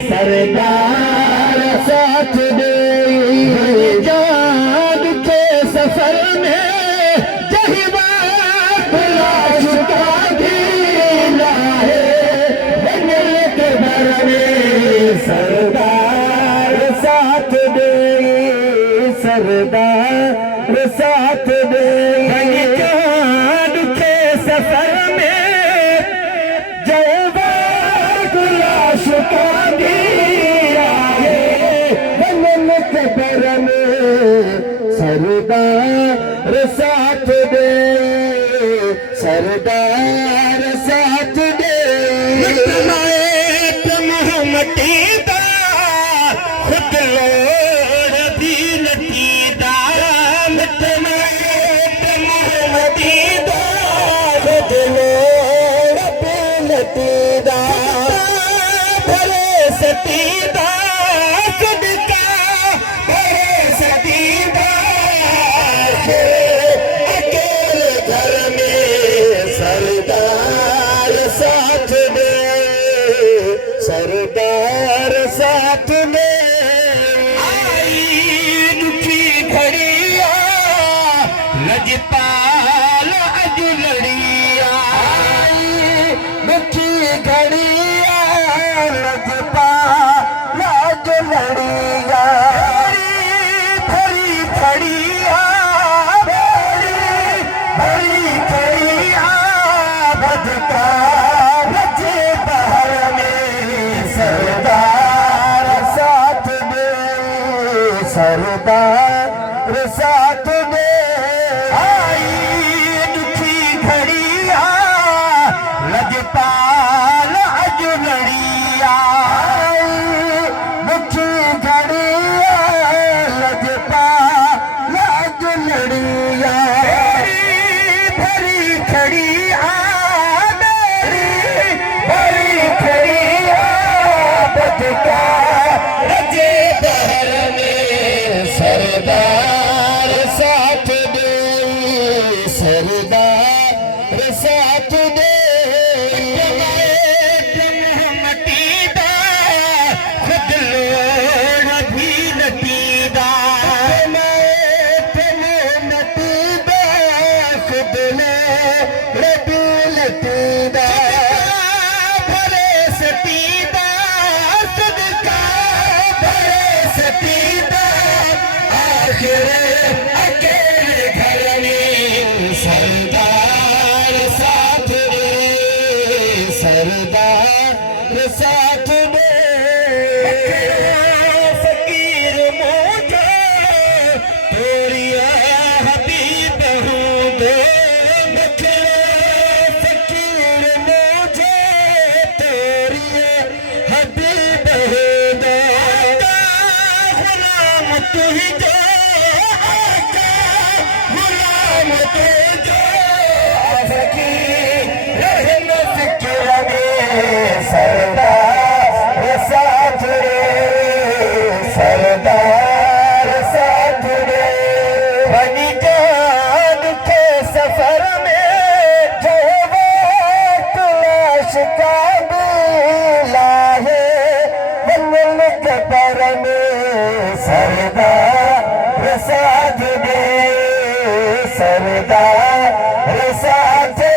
सरदार साथ दे जान के सफर में जहिबात लाश का ढीला है दिल के भर में सरदार साथ दे सरदार साथ दे जान के सफर में जहिबात लाश का सरदार साथ दे सरदार साथ दे मोहम्मदी दा खुद लोड़ भी लतीदा मोहम्मदी दा खुद लोड़ भी लतीदा भरे सतीदा अकेले घर में सरदार साथ दे सरदार साथ दे आई दुखी घड़िया लजपाल अज लड़िया आई दुखी घड़िया लजपाल अज लड़िया भरी खड़िया सरदार साथ दे आई दुखी घड़िया लजपाल अज लड़िया आई दुखी घड़िया लजपाल अज लड़िया भरी खड़िया भरी खड़िया बदका रजे बहर सरदार साथ दे सरदार साथ दे मोहम्मदी दा खुद लोड़ भी लतीदा मोहम्मदी दा खुद लोड़ भी लतीदा भरे सतीदा सदका भरे सतीदा अकेले घर में सरदार साथ दे सरदार साथ दे फकीर मोजा तोरिया हबीब हूँ दे फकीर मोजा तोरिया हबीब हूँ दे गुलाम तू ही सरदार साथ दे सरदार साथ दे बनी जान के सफर में जो वक्त लाश का मिला है दिल के पर में सरदार साथ दे सरदार साथ दे